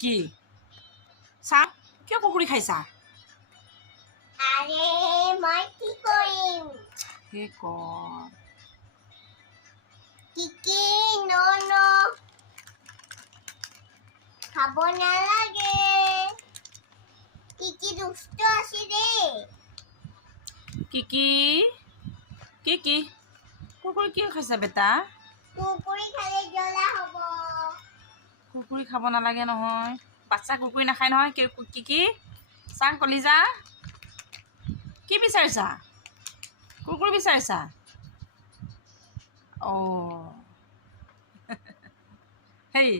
কি চাহ কিয় কুকুৰি খাইছা আৰে মই কি কৰিম হে কৰ কিকি নো নো খাব নালাগে কিকি দুষ্ট আছে দেই কি কুকুৰি কিয় খাইছা বেটা কুকুৰি খালে জ্বলা হ'ব কুকুৰি খাব নালাগে নহয় বাচ্চা কুকুৰি নাখায় নহয় কি চাং কলিজা কি বিচাৰিছা কুকুৰ বিচাৰিছা অ' হেই